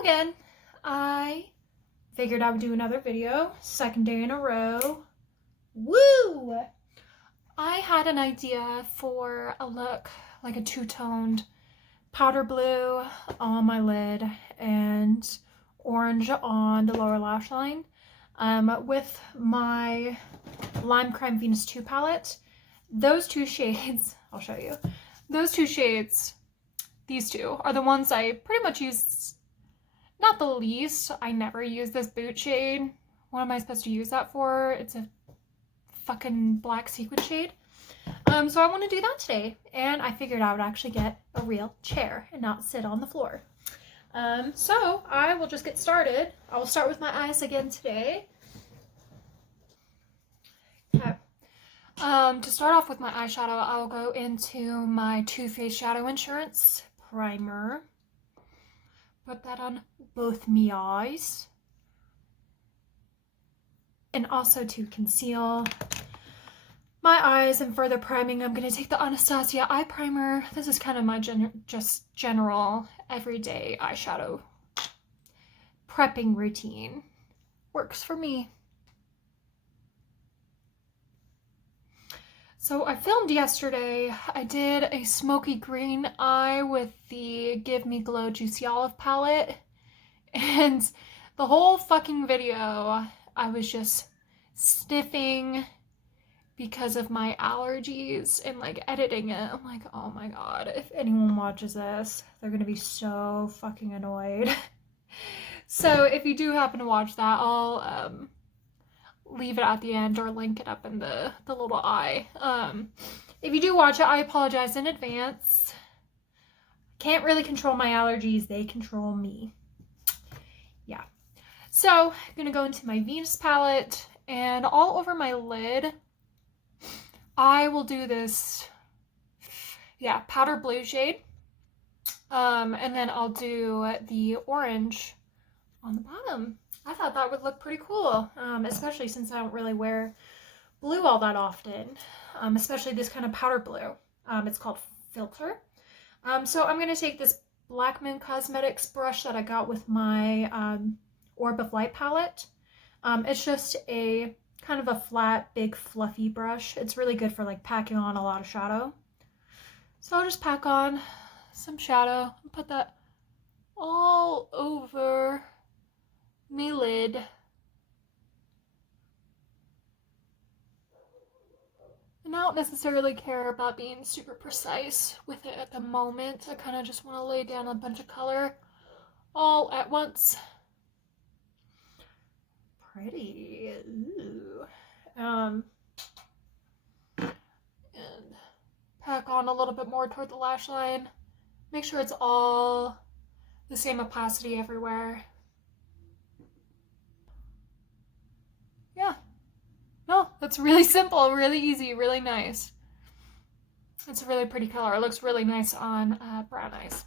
Hello again. I figured I would do another video, second day in a row. Woo! I had an idea for a look, like a two-toned powder blue on my lid and orange on the lower lash line with my Limecrime Venus 2 palette. Those two shades, I'll show you. Those two shades, these two, are the ones I pretty much use, not the least. I never use this boot shade. What am I supposed to use that for? It's a fucking black sequin shade. So I want to do that today, and I figured I would actually get a real chair and not sit on the floor. So I will just get started. I will start with my eyes again today. Okay. To start off with my eyeshadow, I will go into my Too Faced Shadow Insurance Primer. Put that on both me eyes. And also to conceal my eyes and further priming, I'm going to take the Anastasia Eye Primer. This is kind of my just general everyday eyeshadow prepping routine. Works for me. So I filmed yesterday. I did a smoky green eye with the Give Me Glow Juicy Olive palette. And the whole fucking video, I was just sniffing because of my allergies and like editing it. I'm like, oh my god, if anyone watches this, they're gonna be so fucking annoyed. So if you do happen to watch that, I'll leave it at the end or link it up in the little eye. If you do watch it, I apologize in advance. Can't really control my allergies, they control me. Yeah. So I'm gonna go into my Venus palette, and all over my lid I will do this, yeah, powder blue shade. And then I'll do the orange on the bottom. I thought that would look pretty cool, especially since I don't really wear blue all that often, especially this kind of powder blue. It's called Filter. So I'm going to take this Black Moon Cosmetics brush that I got with my Orb of Light palette. It's just a kind of a flat, big, fluffy brush. It's really good for like packing on a lot of shadow. So I'll just pack on some shadow and put that all over my lid. And I don't necessarily care about being super precise with it at the moment. I kind of just want to lay down a bunch of color all at once. Pretty. Ooh. And pack on a little bit more toward the lash line. Make sure it's all the same opacity everywhere. Yeah. No, that's really simple, really easy, really nice. It's a really pretty color. It looks really nice on brown eyes.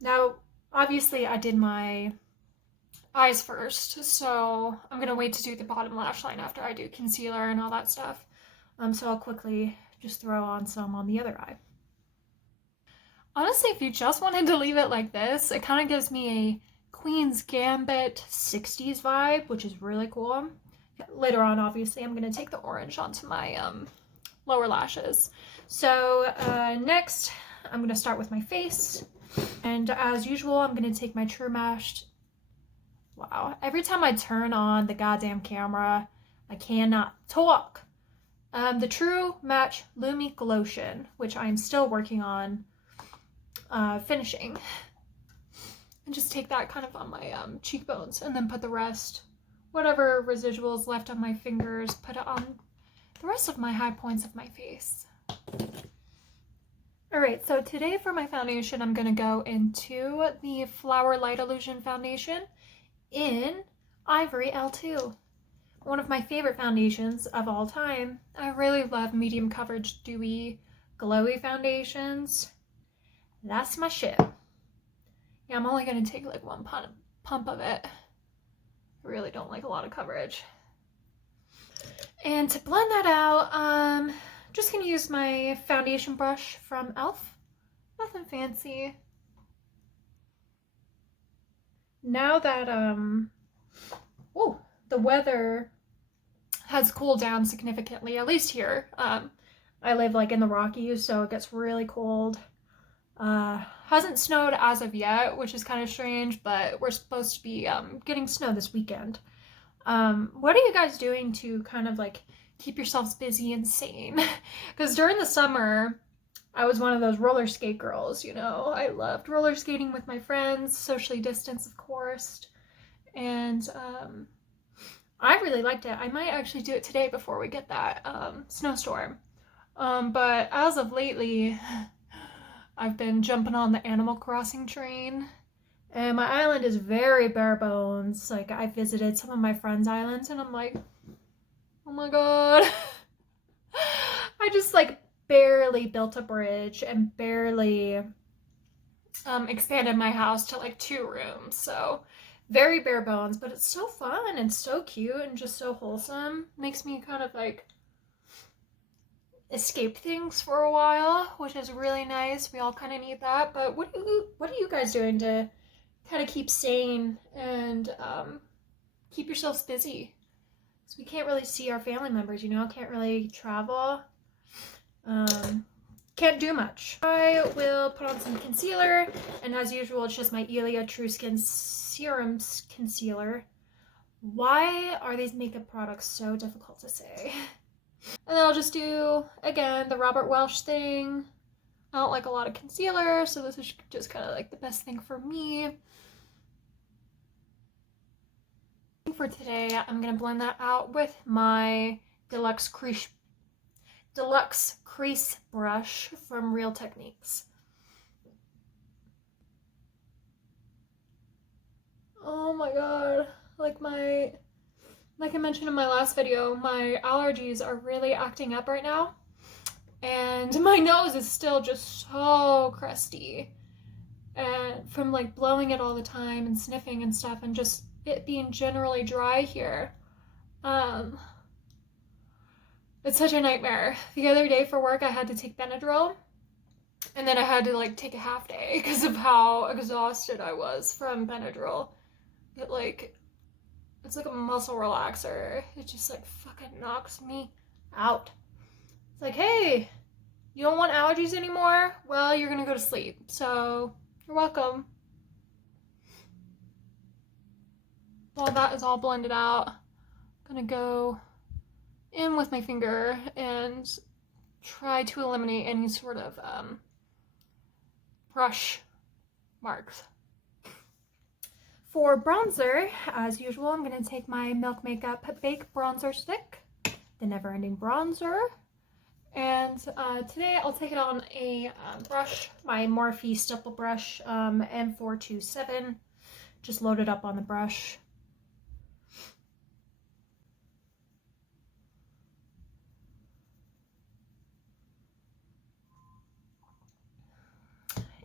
Now, obviously I did my eyes first, so I'm gonna wait to do the bottom lash line after I do concealer and all that stuff. So I'll quickly just throw on some on the other eye. Honestly, if you just wanted to leave it like this, it kind of gives me a Queen's Gambit 60s vibe, which is really cool. Later on, obviously, I'm gonna take the orange onto my lower lashes. So next, I'm gonna start with my face, and as usual, I'm gonna take my True Match. Wow, every time I turn on the goddamn camera, I cannot talk. The True Match Lumi Glotion, which I'm still working on finishing. And just take that kind of on my cheekbones, and then put the rest, whatever residuals left on my fingers, put it on the rest of my high points of my face. Alright, so today for my foundation, I'm going to go into the Flower Light Illusion Foundation in Ivory L2. One of my favorite foundations of all time. I really love medium coverage, dewy, glowy foundations. That's my shit. Yeah, I'm only going to take like one pump of it. I really don't like a lot of coverage. And to blend that out, just going to use my foundation brush from e.l.f. Nothing fancy. now that the weather has cooled down significantly, at least here. I live like in the Rockies, so it gets really cold. Hasn't snowed as of yet, which is kind of strange, but we're supposed to be getting snow this weekend. What are you guys doing to kind of like keep yourselves busy and sane? Because during the summer, I was one of those roller skate girls, you know. I loved roller skating with my friends, socially distanced, of course. And I really liked it. I might actually do it today before we get that snowstorm. But as of lately, I've been jumping on the Animal Crossing train. And my island is very bare bones. Like, I visited some of my friends' islands and I'm like, oh my god. I just like barely built a bridge and barely expanded my house to like 2 rooms. So very bare bones, but it's so fun and so cute and just so wholesome. Makes me kind of like escape things for a while, which is really nice. We all kind of need that. But what are you guys doing to kind of keep sane and keep yourselves busy? So we can't really see our family members, you know, can't really travel. Can't do much. I will put on some concealer, and as usual, it's just my Ilia True Skin Serum Concealer. Why are these makeup products so difficult to say? And then I'll just do, again, the Robert Welsh thing. I don't like a lot of concealer, so this is just kind of like the best thing for me. For today, I'm going to blend that out with my Deluxe Crease Brush from Real Techniques. Oh my god, like I mentioned in my last video, my allergies are really acting up right now. And my nose is still just so crusty. And from like blowing it all the time and sniffing and stuff and just it being generally dry here. It's such a nightmare. The other day for work I had to take Benadryl and then I had to like take a half day because of how exhausted I was from Benadryl. It's like a muscle relaxer. It just like fucking knocks me out. It's like, hey, you don't want allergies anymore? Well, you're gonna go to sleep. So you're welcome. While that is all blended out, I'm gonna go in with my finger and try to eliminate any sort of brush marks. For bronzer, as usual, I'm going to take my Milk Makeup Bake Bronzer Stick, the Never Ending Bronzer. And today I'll take it on a brush, my Morphe stipple brush, M427. Just load it up on the brush.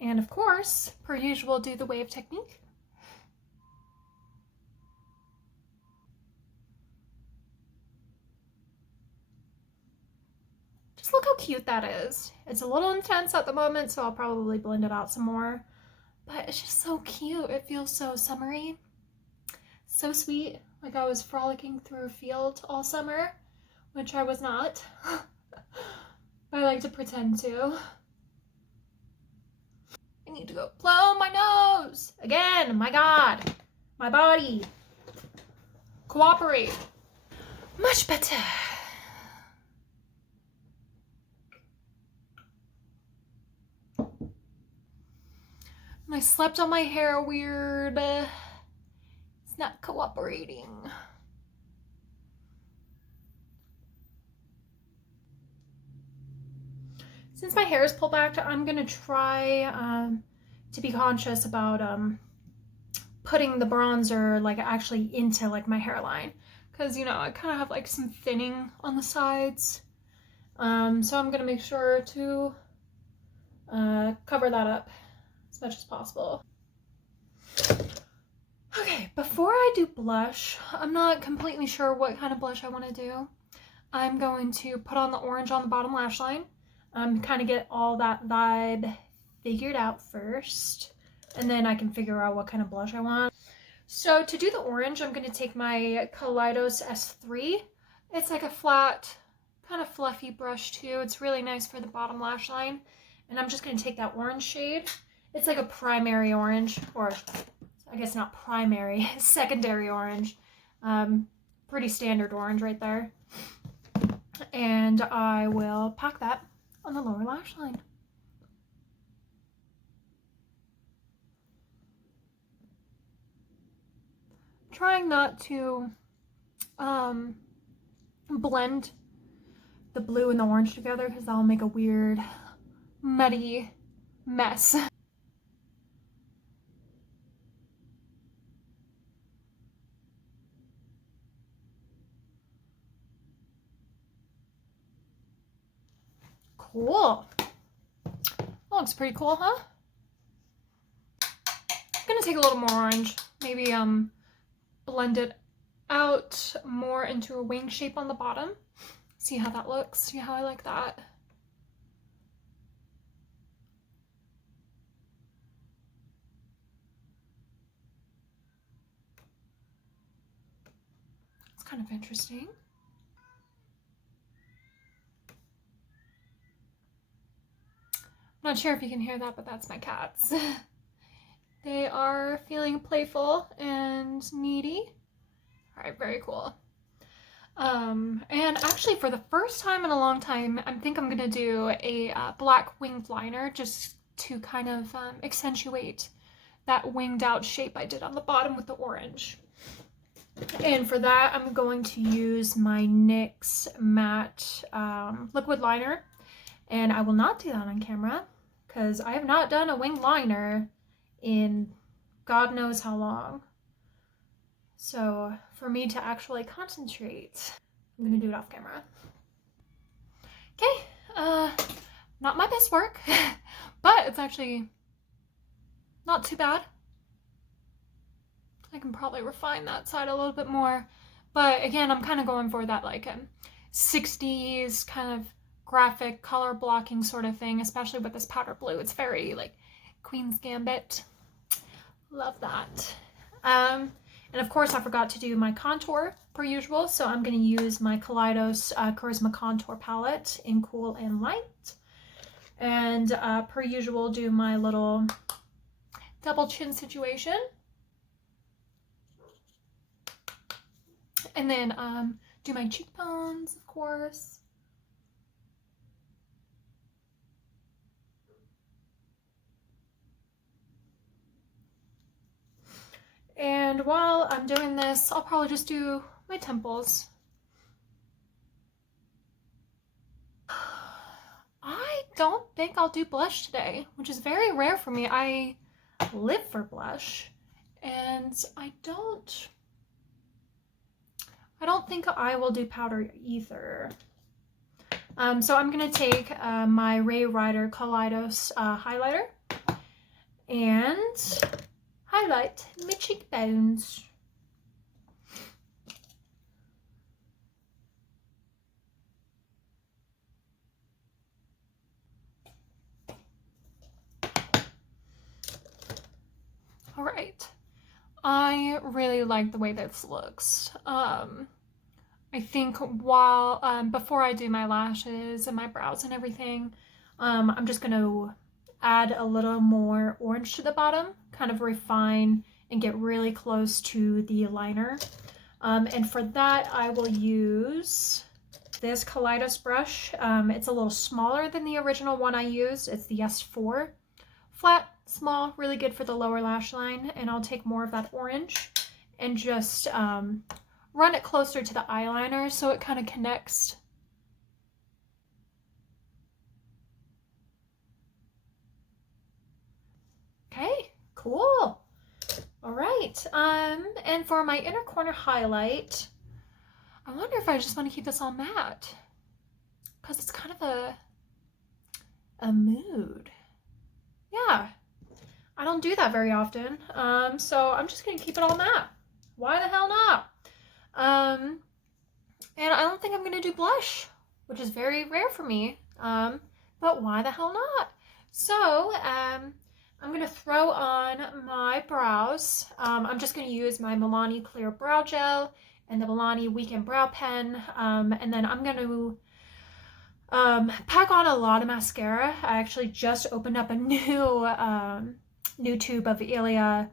And of course, per usual, do the wave technique. Just look how cute that is. It's a little intense at the moment, so I'll probably blend it out some more. But it's just so cute. It feels so summery. So sweet. Like I was frolicking through a field all summer, which I was not. I like to pretend to. I need to go blow my nose again. My god, my body, cooperate. Much better. And I slept on my hair weird. It's not cooperating. Since my hair is pulled back, I'm gonna try to be conscious about putting the bronzer like actually into like my hairline, because you know I kind of have like some thinning on the sides, so I'm gonna make sure to cover that up as much as possible. Okay, before I do blush, I'm not completely sure what kind of blush I want to do. I'm going to put on the orange on the bottom lash line. Kind of get all that vibe figured out first, and then I can figure out what kind of blush I want. So to do the orange, I'm going to take my Kaleidos S3. It's like a flat, kind of fluffy brush too. It's really nice for the bottom lash line. And I'm just going to take that orange shade. It's like a primary orange, or I guess not primary, secondary orange. Pretty standard orange right there. And I will pack that on the lower lash line. Trying not to blend the blue and the orange together because that'll make a weird muddy mess. Cool. That looks pretty cool, huh? I'm gonna take a little more orange, maybe blend it out more into a wing shape on the bottom. See how that looks. See how I like that. It's kind of interesting. I'm not sure if you can hear that, but that's my cats. They are feeling playful and needy. All right, very cool. And actually for the first time in a long time, I think I'm gonna do a black winged liner just to kind of accentuate that winged out shape I did on the bottom with the orange. And for that, I'm going to use my NYX matte liquid liner. And I will not do that on camera because I have not done a winged liner in God knows how long. So for me to actually concentrate, I'm gonna do it off camera. Okay, not my best work, but it's actually not too bad. I can probably refine that side a little bit more. But again, I'm kind of going for that like 60s kind of graphic color blocking sort of thing, especially with this powder blue. It's very like Queen's Gambit. Love that. And of course I forgot to do my contour per usual, so I'm going to use my Kaleidos Charisma Contour Palette in Cool and Light. And per usual do my little double chin situation. And then do my cheekbones, of course. And while I'm doing this, I'll probably just do my temples. I don't think I'll do blush today, which is very rare for me. I live for blush, and I don't think I will do powder either. So I'm gonna take my Ray Ryder Kaleidos highlighter and highlight my cheekbones. All right, I really like the way this looks. I think while before I do my lashes and my brows and everything, I'm just gonna add a little more orange to the bottom, kind of refine and get really close to the liner. And for that, I will use this Kaleidos brush. It's a little smaller than the original one I used. It's the S4. Flat, small, really good for the lower lash line. And I'll take more of that orange and just run it closer to the eyeliner so it kind of connects. Okay, cool. All right, and for my inner corner highlight, I wonder if I just want to keep this all matte because it's kind of a mood. Yeah, I don't do that very often, so I'm just gonna keep it all matte. Why the hell not? And I don't think I'm gonna do blush, which is very rare for me, but why the hell not? So I'm gonna throw on my brows. I'm just gonna use my Milani Clear Brow Gel and the Milani Weekend Brow Pen. And then I'm gonna pack on a lot of mascara. I actually just opened up a new tube of Ilia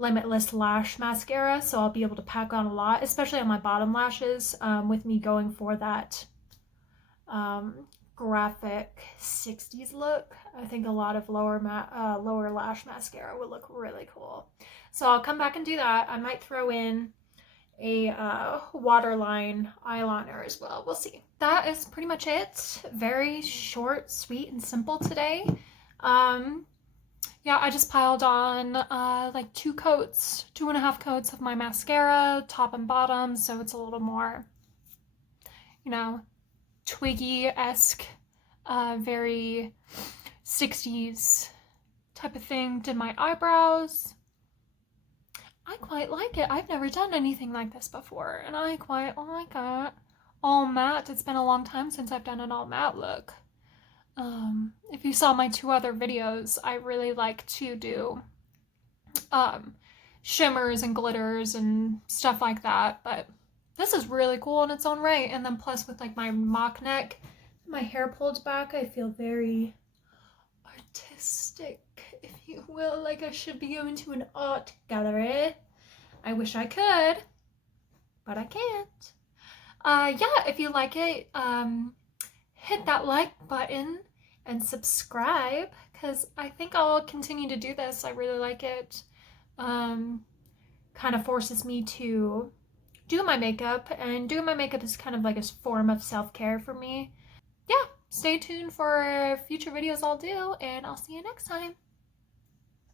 Limitless Lash Mascara, so I'll be able to pack on a lot, especially on my bottom lashes, with me going for that graphic 60s look. I think a lot of lower lash mascara would look really cool. So I'll come back and do that. I might throw in a waterline eyeliner as well. We'll see. That is pretty much it. Very short, sweet, and simple today. Yeah, I just piled on like 2.5 coats of my mascara, top and bottom, so it's a little more, you know, Twiggy-esque, very 60s type of thing. Did my eyebrows. I quite like it. I've never done anything like this before, and I quite like it. All matte. It's been a long time since I've done an all matte look. If you saw my 2 other videos, I really like to do shimmers and glitters and stuff like that, but this is really cool in its own right. And then plus with like my mock neck, my hair pulled back, I feel very artistic, if you will, like I should be going to an art gallery. I wish I could, but I can't. Yeah, if you like it, hit that like button and subscribe, because I think I'll continue to do this. I really like it. Kind of forces me to do my makeup, and doing my makeup is kind of like a form of self-care for me. Yeah, stay tuned for future videos I'll do, and I'll see you next time.